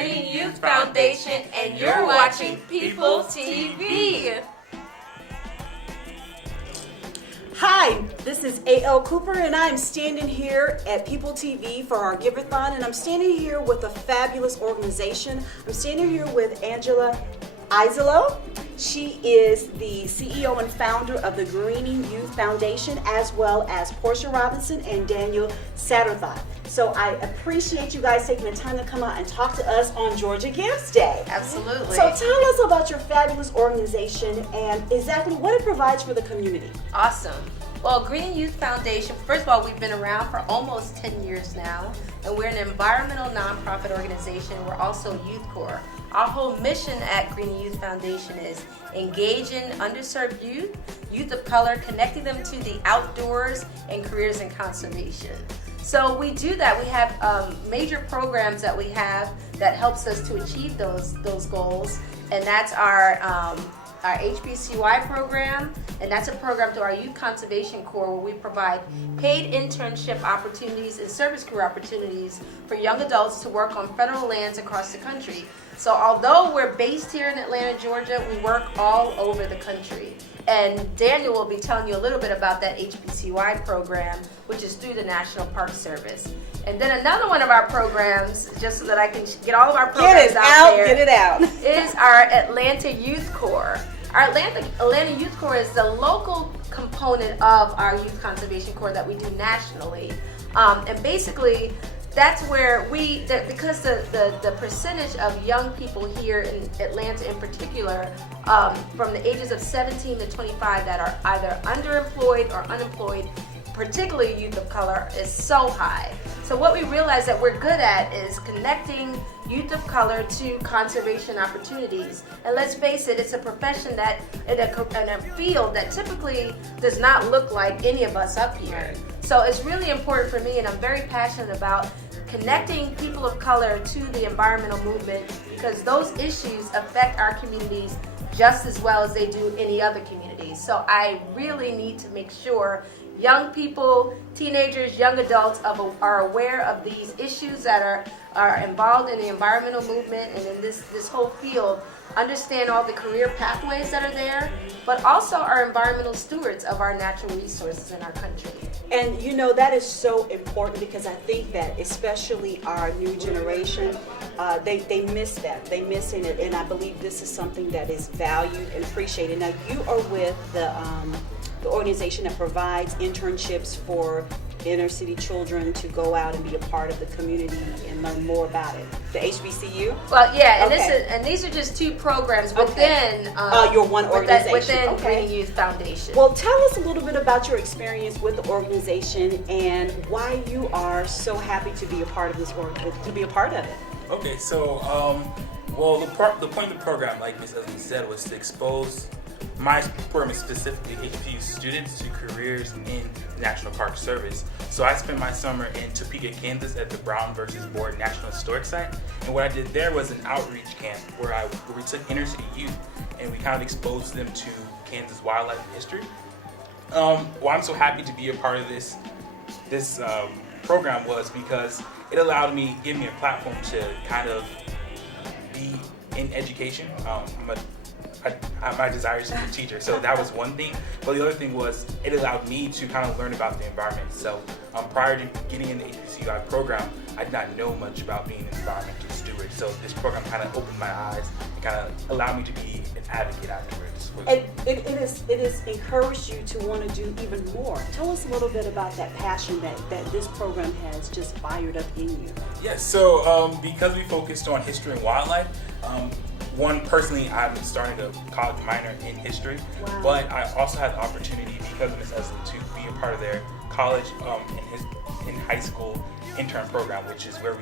Green Youth Foundation, and you're watching People TV. Hi, this is A.L. Cooper, and I'm standing here at People TV for our Give-a-thon, and I'm standing here with a fabulous organization. I'm standing here with Angela Izolo. She is the CEO and founder of the Green Youth Foundation, as well as Portia Robinson and Daniel Satterthon. So I appreciate you guys taking the time to come out and talk to us on Georgia Gives Day. Absolutely. So tell us about your fabulous organization and exactly what it provides for the community. Awesome. Well, Green Youth Foundation, first of all, we've been around for almost 10 years now, and we're an environmental nonprofit organization. We're also Youth Corps. Our whole mission at Green Youth Foundation is engaging underserved youth, youth of color, connecting them to the outdoors and careers in conservation. So we do that. We have major programs that we have that helps us to achieve those goals, and that's our HBCY program, and that's a program through our Youth Conservation Corps where we provide paid internship opportunities and service career opportunities for young adults to work on federal lands across the country. So although we're based here in Atlanta, Georgia, we work all over the country. And Daniel will be telling you a little bit about that HBCY program, which is through the National Park Service. And then another one of our programs, just so that I can get all of our programs Get it out. is our Atlanta Youth Corps. Our Atlanta Youth Corps is the local component of our Youth Conservation Corps that we do nationally. And basically, that's where because the percentage of young people here in Atlanta in particular, from the ages of 17 to 25 that are either underemployed or unemployed, particularly youth of color, is so high. So what we realize that we're good at is connecting youth of color to conservation opportunities. And let's face it, it's a profession that, in a field that typically does not look like any of us up here. So it's really important for me, and I'm very passionate about connecting people of color to the environmental movement, because those issues affect our communities just as well as they do any other communities. So I really need to make sure young people, teenagers, young adults are aware of these issues that are involved in the environmental movement and in this whole field, understand all the career pathways that are there, but also are environmental stewards of our natural resources in our country. And you know, that is so important, because I think that especially our new generation, they miss that. They missing it, and I believe this is something that is valued and appreciated. Now, you are with the organization that provides internships for inner city children to go out and be a part of the community and learn more about it. The HBCU? Well, yeah, and, okay. and these are just two programs within your one organization. Within Green Youth Foundation. Well, tell us a little bit about your experience with the organization and why you are so happy to be a part of this to be a part of it. Okay, so well, the point of the program, like Ms. Esmond said, was to expose my program, specifically HBCU students, to careers in the National Park Service. So I spent my summer in Topeka, Kansas at the Brown versus Board National Historic Site. And what I did there was an outreach camp where we took inner city youth and we kind of exposed them to Kansas wildlife and history. Why I'm so happy to be a part of this program was because it allowed me, give me a platform to kind of be in education. My desire is to be a teacher, so that was one thing. But the other thing was it allowed me to kind of learn about the environment. So prior to getting in the HBCUI program, I did not know much about being an environmental steward. So this program kind of opened my eyes and kind of allowed me to be an advocate afterwards. And it has encouraged you to want to do even more. Tell us a little bit about that passion that this program has just fired up in you. Yes, so because we focused on history and wildlife, personally, I'm starting a college minor in history, wow. But I also had the opportunity, because of Ms. Esmond, to be a part of their college in high school intern program, which is where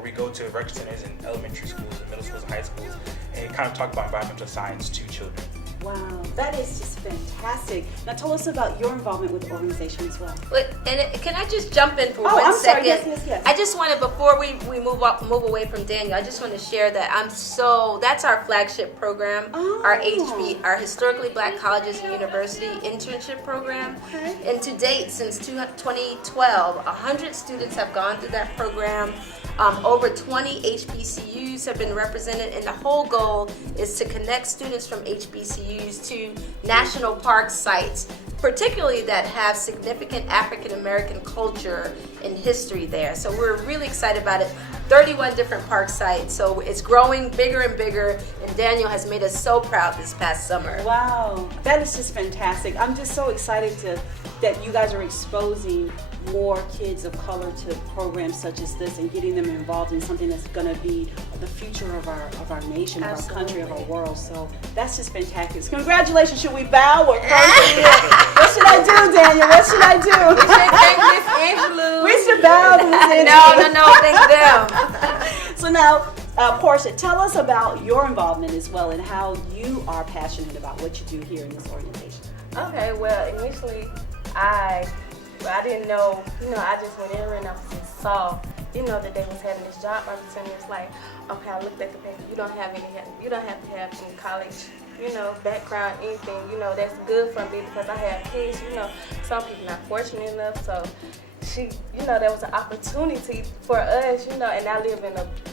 we go to rec centers in elementary schools and middle schools and high schools and kind of talk about environmental science to children. Wow, that is just fantastic. Now tell us about your involvement with the organization as well. Can I just jump in for 1 I'm second? Sorry. Yes. I just want to, before we move away from Daniel, I just want to share that that's our flagship program, our Historically Black Colleges and University Internship Program. Okay. And to date, since 2012, 100 students have gone through that program. Over 20 HBCUs have been represented, and the whole goal is to connect students from HBCUs to national park sites, particularly that have significant African American culture and history there. So we're really excited about it. 31 different park sites, so it's growing bigger and bigger, and Daniel has made us so proud this past summer. Wow, that is just fantastic. I'm just so excited that you guys are exposing more kids of color to programs such as this and getting them involved in something that's going to be the future of our nation, of our country, of our world. So that's just fantastic. Congratulations. Should we bow or what should I do, Daniel? What should I do? We should thank Miss Angelou. We should bow to Miss Angelou. No, thank them. So now, Portia, tell us about your involvement as well and how you are passionate about what you do here in this organization. Okay, well, initially, I didn't know, I just went in and I just saw, that they was having this job opportunity. It's like, okay, I looked at the paper, you don't have to have any college, background, anything, that's good for me because I have kids, some people not fortunate enough, so there was an opportunity for us, and I live in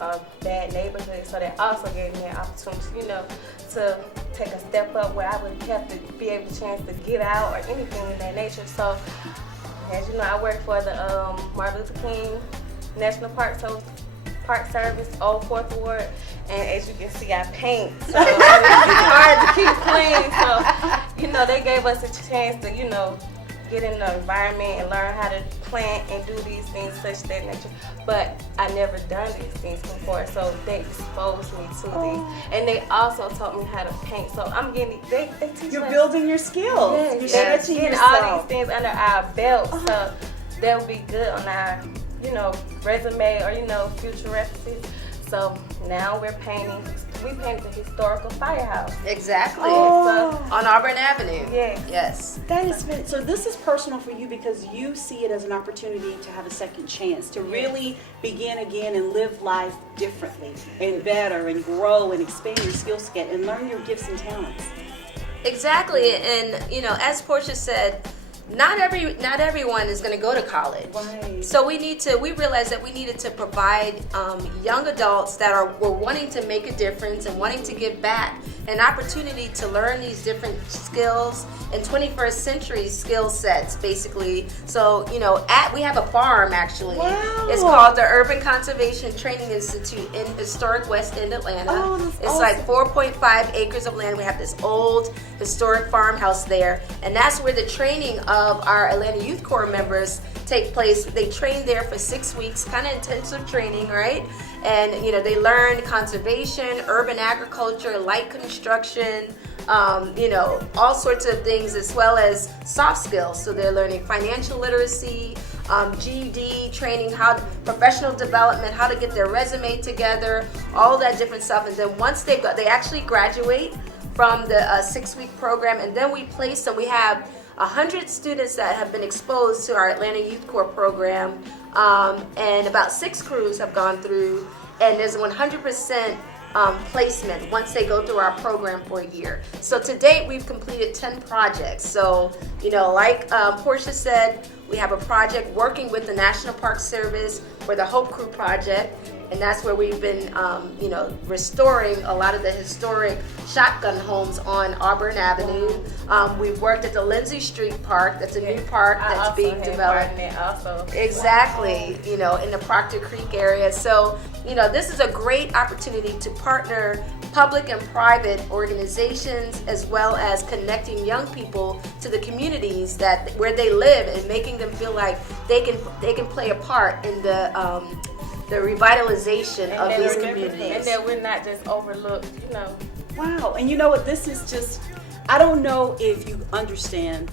a bad neighborhood, so that also gave me an opportunity, to take a step up where I would have to be able to chance to get out or anything in that nature. So, as you know, I work for the Martin Luther King National Park Service, Old 4th Ward, and as you can see, I paint, so it's hard to keep clean. So, they gave us a chance to, get in the environment and learn how to plant and do these things such that nature. But I never done these things before, so they exposed me to these. And they also taught me how to paint. So I'm getting, they teach You're us. building your skills. Yes, You're stretching getting yourself. all these things under our belt. So that will be good on our, resume or, future references. So now we painted the historical firehouse. Exactly. Oh. On Auburn Avenue. Yes. That is so. This is personal for you because you see it as an opportunity to have a second chance to really begin again and live life differently and better and grow and expand your skill set and learn your gifts and talents. Exactly, and as Portia said, not everyone is going to go to college. Right. So we realized that we needed to provide young adults that were wanting to make a difference and wanting to give back an opportunity to learn these different skills and 21st century skill sets, basically. So, we have a farm, actually. Wow. It's called the Urban Conservation Training Institute in historic West End Atlanta. Oh, that's it's awesome. like 4.5 acres of land. We have this old historic farmhouse there, and that's where the training of our Atlanta Youth Corps members take place. They train there for 6 weeks, kind of intensive training, right? And they learn conservation, urban agriculture, light construction, all sorts of things, as well as soft skills. So they're learning financial literacy, GED training, professional development, how to get their resume together, all that different stuff. And then once they actually graduate from the 6-week program, and then we place them. We have 100 students that have been exposed to our Atlanta Youth Corps program, and about 6 crews have gone through, and there's 100% placement once they go through our program for a year. So to date, we've completed 10 projects. So, like Portia said, we have a project working with the National Park Service for the Hope Crew project, and that's where we've been, restoring a lot of the historic shotgun homes on Auburn Avenue. We've worked at the Lindsay Street Park. That's a new park that's being developed. Exactly, in the Proctor Creek area. So, this is a great opportunity to partner public and private organizations, as well as connecting young people to the communities where they live and making them feel like they can play a part in the revitalization of these communities. And that we're not just overlooked, Wow, and you know what, this is just, I don't know if you understand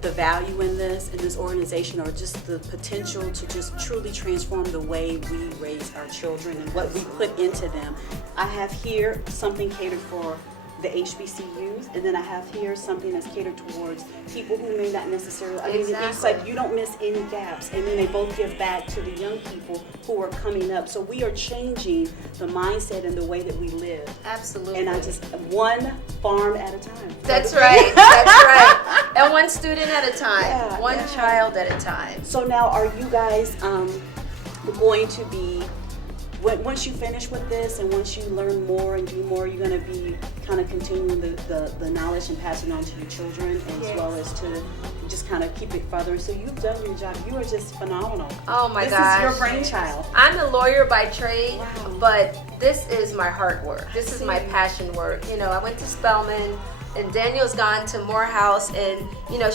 the value in this organization, or just the potential to just truly transform the way we raise our children and what we put into them. I have here something catered for the HBCUs, and then I have here something that's catered towards people who may not necessarily, it's like you don't miss any gaps, and then they both give back to the young people who are coming up. So we are changing the mindset and the way that we live. Absolutely. And I just, one farm at a time. That's right, that's right. And one student at a time, one child at a time. So now, are you guys going to be once you finish with this and once you learn more and do more, you're going to be kind of continuing the knowledge and passing on to your children, as well as to just kind of keep it further. So you've done your job. You are just phenomenal. Oh my gosh. gosh. This is your brainchild. I'm a lawyer by trade, Wow. but this is my heart work. This is my passion work. You know, I went to Spelman, and Daniel's gone to Morehouse, and you know,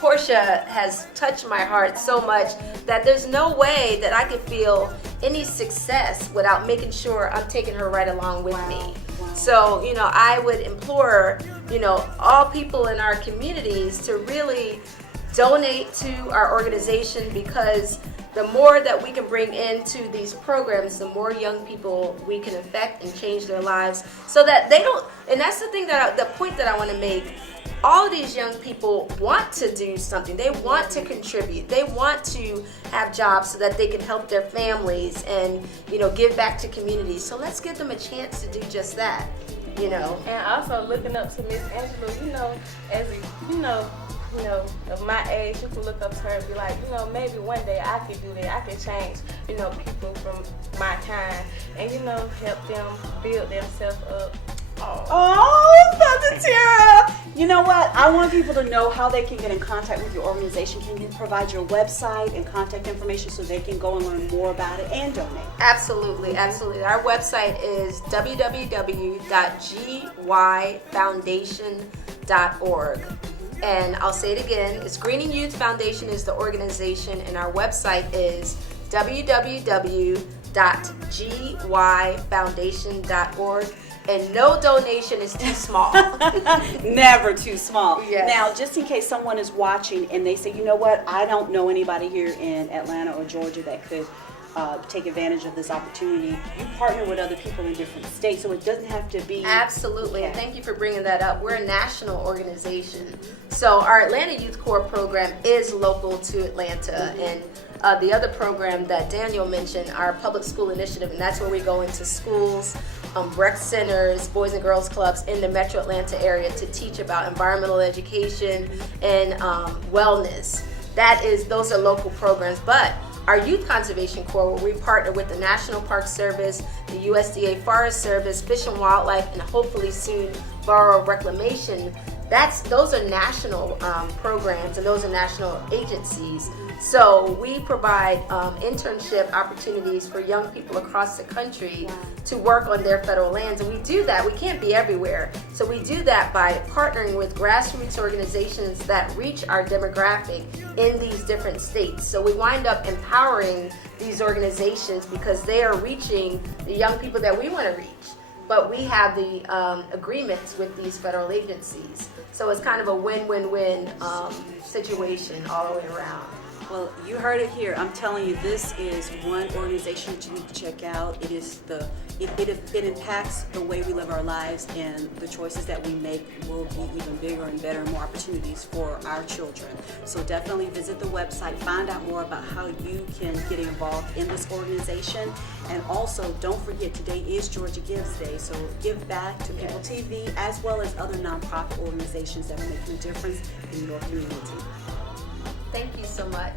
Portia has touched my heart so much that there's no way that I could feel any success without making sure I'm taking her right along with me. Wow. So, you know, I would implore, you know, all people in our communities to really donate to our organization, because the more that we can bring into these programs, the more young people we can affect and change their lives, so that they don't, and that's the thing the point that I want to make. All of these young people want to do something. They want to contribute. They want to have jobs so that they can help their families and, you know, give back to communities. So let's give them a chance to do just that, you know. And also looking up to Miss Angela, you know, as a, you know, of my age, you can look up to her and be like, you know, maybe one day I could do that. I could change, you know, people from my kind, and, you know, help them build themselves up. Oh, Fund-a-Thon! You know what? I want people to know how they can get in contact with your organization. Can you provide your website and contact information so they can go and learn more about it and donate? Absolutely, absolutely. Our website is www.gyfoundation.org. And I'll say it again, it's Greening Youth Foundation is the organization, and our website is www.gyfoundation.org. And no donation is too small. Never too small. Yes. Now, just in case someone is watching and they say, you know what, I don't know anybody here in Atlanta or Georgia that could take advantage of this opportunity. You partner with other people in different states, so it doesn't have to be. Absolutely, and Yeah. thank you for bringing that up. We're a national organization. So our Atlanta Youth Corps program is local to Atlanta, and the other program that Daniel mentioned, our public school initiative, and that's where we go into schools, rec centers, boys and girls clubs in the metro Atlanta area to teach about environmental education and wellness. Those are local programs, but our Youth Conservation Corps, where we partner with the National Park Service, the USDA Forest Service, Fish and Wildlife, and hopefully soon Borough Reclamation, those are national programs, and those are national agencies. So we provide internship opportunities for young people across the country to work on their federal lands, and we do that. We can't be everywhere, so we do that by partnering with grassroots organizations that reach our demographic in these different states. So we wind up empowering these organizations because they are reaching the young people that we want to reach, but we have the agreements with these federal agencies. So it's kind of a win-win-win situation all the way around. Well, you heard it here. I'm telling you, this is one organization that you need to check out. It impacts the way we live our lives, and the choices that we make will be even bigger and better, and more opportunities for our children. So definitely visit the website, find out more about how you can get involved in this organization. And also, don't forget, today is Georgia Gives Day, so give back to People TV as well as other nonprofit organizations that are making a difference in your community. Thank you so much.